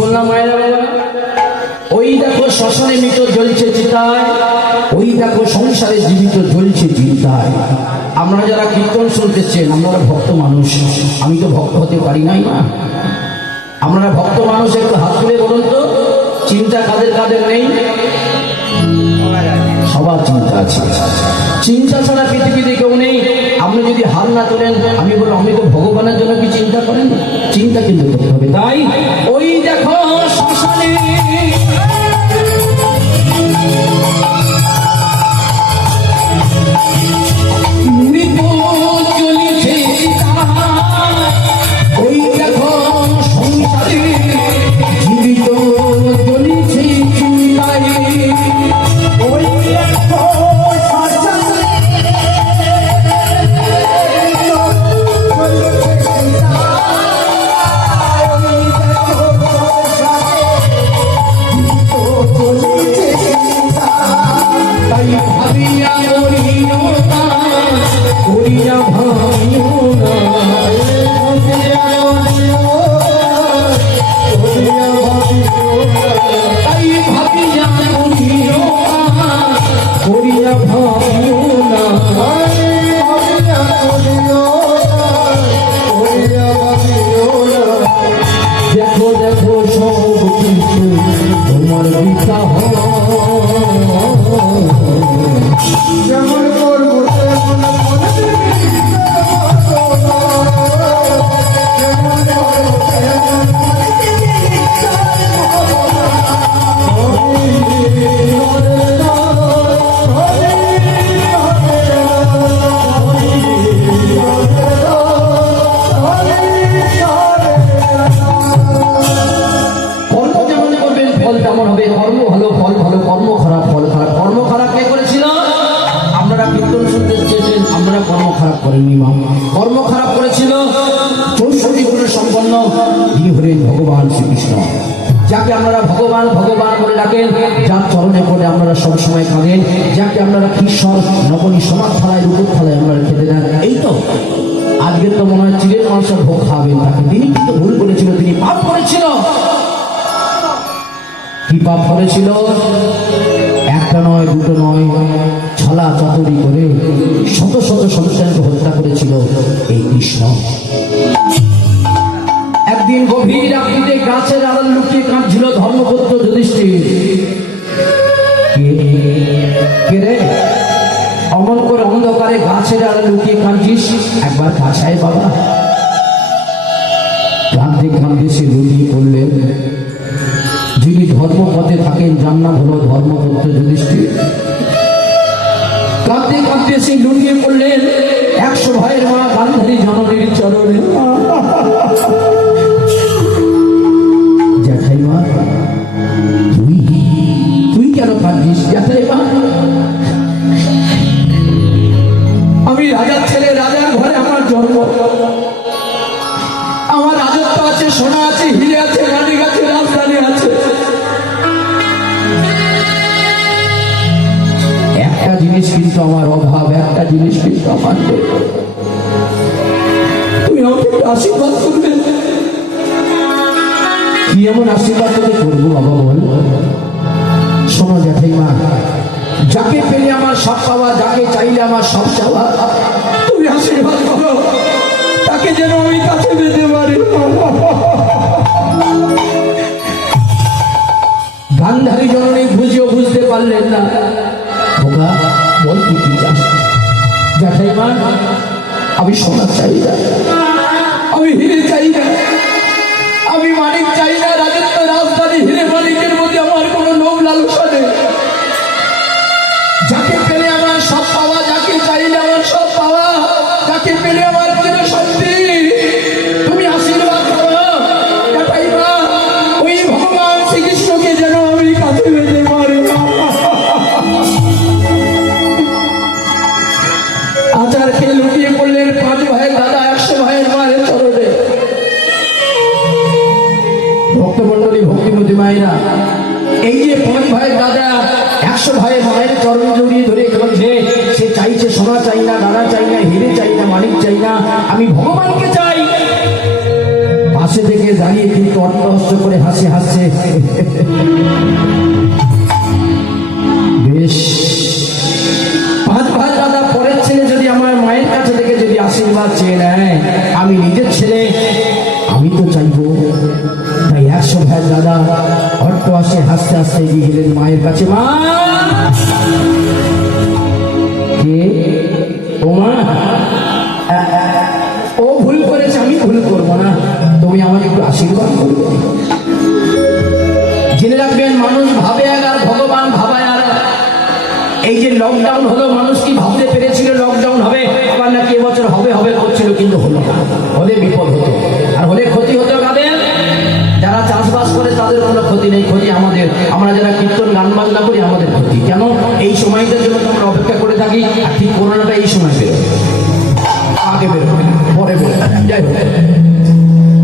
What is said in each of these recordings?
বললাম মায়েরা বাবা, ওই দেখো শ্মশানে মৃত জ্বলছে চিতায়, ওই দেখো সংসারে জীবিত জ্বলছে চিন্তায়। আমরা যারা কীর্তন শুনতেছেন আমরা ভক্ত মানুষ, আমি তো ভক্ত হতে পারি নাই না। আমরা ভক্ত মানুষ, একটু হাত তুলে বলুন তো, চিন্তা কাদের কাদের নেই? সবার চিন্তা আছে। চিন্তা ছাড়া পৃথিবীতে কেউ নেই। আপনি যদি হাল না তোলেন, আমি বলবো আমি তো ভগবানের জন্য কি চিন্তা করেন? চিন্তা কিন্তু করতে হবে। তাই ওই দেখো শ্মশানে ওই দেখো সংসারে জীবিত জ্বলিছে চিন্তায়, ওই দেখো ভাবিয়া করিয়া ভাবিও না, তাই ভাবিয়া করিয়া ভাবিও না। দেখো দেখো সব কিছু তোমার পিতা যেমন করবো তেমন হবে। কর্ম ভালো ফল ভালো, কর্ম খারাপ ফল খারাপ। কর্ম খারাপ কে করেছিল? আপনারা কীর্তন শুনতে চেয়েছেন, আমরা কর্ম খারাপ করেননি মা। কর্ম খারাপ করেছিল 64 গুণের সম্পন্ন যিনি হলেন ভগবান শ্রীকৃষ্ণ, যাকে আপনারা ভগবান ভগবান বলে ডাকেন, যার চরণে পড়ে আপনারা সবসময় কাঁদেন, যাকে আপনারা ঈশ্বর নবনী সমাজ থালায় রূপক থালায় আপনারা খেতে দেন। এই তো আজকে তো মনে হয় চিড়ের মাংসের ভোগ খাবেন তাকে। তিনি কিন্তু ভুল করেছিল, তিনি পাপ করেছিল। কি পাপ করেছিল? একটা নয়, দুটো নয়, ছলা চাতুরি করে শত শত সন্তানকে হত্যা করেছিল এই কৃষ্ণ। একদিন গভীর রাত্রিতে গাছের আড়াল লুকিয়ে কাঁদছিল ধর্মপুত্র যুধিষ্ঠির। কে রে, অমন করে অন্ধকারে গাছের আড়াল লুকিয়ে কাঁদছিস? একবার কাছায় বাবা। কাঁদতে কাঁদতে সে লুটিয়ে পড়লেন। যিনি ধর্মপথে থাকেন জান্নাত হলো ধর্মপুত্র যুধিষ্ঠির। কাঁদতে কাঁদতে সে লুটিয়ে পড়লেন 100 ভাইয়ের মা গান্ধারী জননীর চরণে। জ্যাঠাইমা, তুই কেন কাঁদছিস? জ্যাঠাইমা, আমি রাজার ছেলে, রাজার ঘরে আমার জন্ম, আমার রাজত্ব আছে, সোনা আছে, হিরে আছে, মানিক আছে, রাজধানী আছে। একটা জিনিস কিন্তু আমার অভাব, একটা জিনিস কিন্তু আমার নেই। তুমি আমাকে আশীর্বাদ করবে। কি এমন আশীর্বাদ তোকে করবো বাবা বল? শোনো জ্যাঠাইমা, যাকে পেলে আমার সব পাওয়া, যাকে চাইলে আমার সব চাওয়া, তুমি আশীর্বাদ করো তাকে যেন আমি কাছে পেতে পারি। গান্ধারী জননী বুঝেও বুঝতে পারলেন না। খোকা বল তুই কি চাস? জ্যাঠাইমা, আমি সোনা চাই না, আমি হিরে চাই না, আমি মানিক চাই না, রাজত্ব রাজধানী হিরে মানিকের মধ্যে আমার কোনো লোভ লালসা নেই। যাকে পেলে আমার সব পাওয়া, যাকে চাইলে আমার সব পাওয়া, যাকে পেলে আমার চির শান্তি, তুমি আশীর্বাদ করো জ্যাঠাইমা, ওই ভগবান শ্রীকৃষ্ণকে যেন আমি কাছে পেতে পারি। আচার খেয়ে লুটিয়ে পড়লেন 5 ভাইয়ের দাদা 100 ভাইয়ের মায়ের চরণে। ভক্তমন্ডলী, ভক্তিমতী মায়েরা, এই যে 5 ভাইয়ের দাদা 100 ভাইয়ের মায়ের চরণ জড়িয়ে ধরে বলছে, সে চাইছে সোনা চাই না, দানা চাই না, হিরে চাই না, মানিক চাই না, আমি ভগবানকে চাই। পাশে থেকে দাঁড়িয়ে কিন্তু অট্টহাস্য করে হাসছে। বেশ, পাঁচ ভাই দাদা পরের ছেলে যদি আমার মায়ের কাছে থেকে যদি আশীর্বাদ চেয়ে নেয়, আমি নিজের ছেলে, আমি তো চাইবো। তাই 100 ভাই দাদা অট্টহাস্যে হাসতে এগিয়ে গেলেন মায়ের কাছে। মা, কে? ও মা, ও ভুল করেছে, আমি ভুল করবো না, তুমি আমাকে একটু আশীর্বাদ করবে। জেনে রাখবেন, মানুষ ভাবে এক আর ভগবান ভাবায় আর। এই যে লকডাউন হলো, মানুষ কি ভাবতে পেরেছিল লকডাউন হবে? আবার নাকি এবছর হবে করছিল, কিন্তু হলো না। হলে বিপদ হতো, আর হলে ক্ষতি হতো কাদের? যারা চাষবাস করে তাদের কোনো ক্ষতি নেই, ক্ষতি আমাদের। আমরা যারা কীর্তন গান বাজনা করি আমাদের ক্ষতি। কেন? এই সময়টার জন্য আমরা অপেক্ষা করে থাকি, আর ঠিক করোনাটা এই সময় বেরোবে, আগে বেরোবে, পরে বেরোবে। যাই হোক,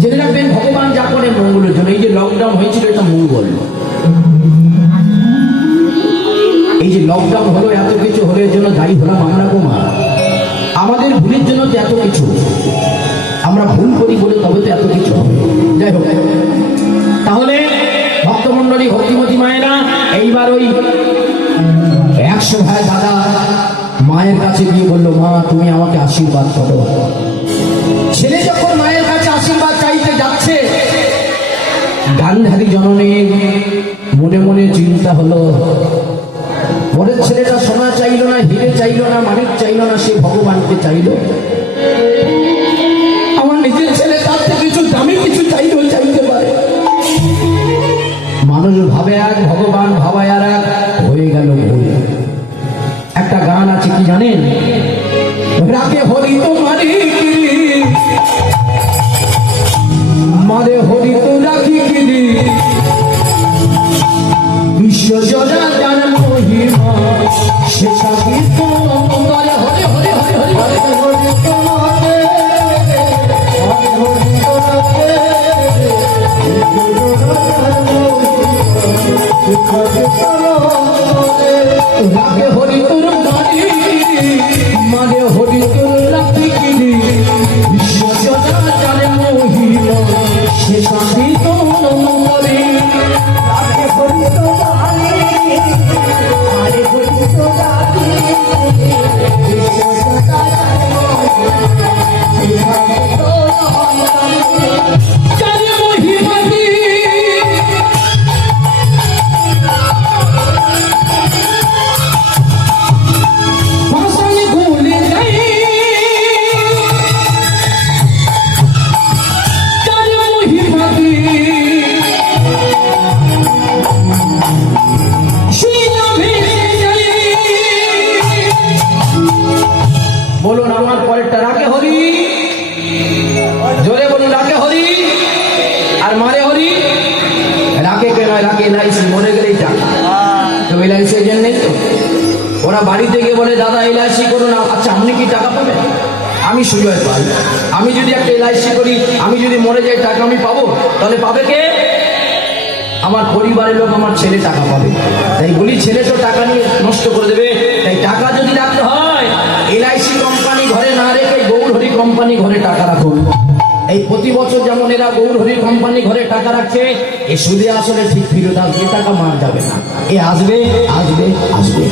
জেনে রাখবেন ভগবান যা করে মঙ্গলের জন্য। এই যে লকডাউন হয়েছিল, এটা মঙ্গল। এই যে লকডাউন হলো, এত কিছু হলো, এর জন্য দায়ী হলাম আমরা গো মা। আমাদের ভুলের জন্য তো এত কিছু, আমরা ভুল করি বলে তবে তো এত কিছু হবে। যাই হোক, তাহলে ভক্তমন্ডলী, ভক্তিমতী মায়েরা, এইবার ওই 100 ভাই দাদা মায়ের কাছে গিয়ে বললো, মা তুমি আমাকে আশীর্বাদ করো। ছেলে যখন মায়ের কাছে আশীর্বাদ চাইতে যাচ্ছে, গান্ধারী জননীর মনে মনে চিন্তা হলো, পরের ছেলেটা সোনা চাইল না, হিরে চাইল না, মানিক চাইল না, সে ভগবানকে চাইল। আমার নিজের ছেলে তার থেকে কিছু দামি কিছু চাইতে পারে। মানুষ ভাবে এক, ভগবান ভাবায় আর এক, হয়ে গেল ভুল। একটা গান আছে, কি জানেন? রাখে হরি তো মারে হরি তো রাখি কিরি, বিশ্বজনা জান মহিমা, সে সাকি তো হরি হরি হরি হরি হরি হরি তোমাকে, হরি হরি তোমাকে, রাখে হরি তোর মারি, মানে হরি তোর রাখি কিরি, বিশ্বজনা জান মহিমা, সে সাকি তো হরি। রাখে হরি তো মারি, আরে হরি তো রাখি, বিশ্বজনা জান মহিমা, সে সাকি তো জান মহিমা কি। বলুন আমার পরেরটা, রাখে হরি, জোরে বলুন, রাখে হরি আর মারে হরি। রাখে কে নয়, রাখে এলআইসি, মরে গেলেই টাকা। তো এলআইসি এজেন্ট নেই তো, ওরা বাড়িতে গিয়ে বলে, দাদা এলআইসি করুন। আচ্ছা, আপনি কি টাকা পাবেন? আমি সুজয় পাই। আমি যদি একটা এলআইসি করি, আমি যদি মরে যাই, টাকা আমি পাবো। তাহলে পাবে কে? আমার পরিবারের লোক, আমার ছেলে টাকা পাবে। তাই বলি, ছেলে তো টাকা নিয়ে নষ্ট করে দেবে। তাই টাকা যদি রাখতে হয়, এলআইসি কোম্পানি ঘরে না রেখে গৌরহরি কোম্পানি ঘরে টাকা রাখুন। এই প্রতি বছর যেমন এরা গৌরহরি কোম্পানি ঘরে টাকা রাখছে, এ সুদে আসলে ঠিক ফেরত আসবে, টাকা মার যাবে না, এ আসবে আসবে আসবে।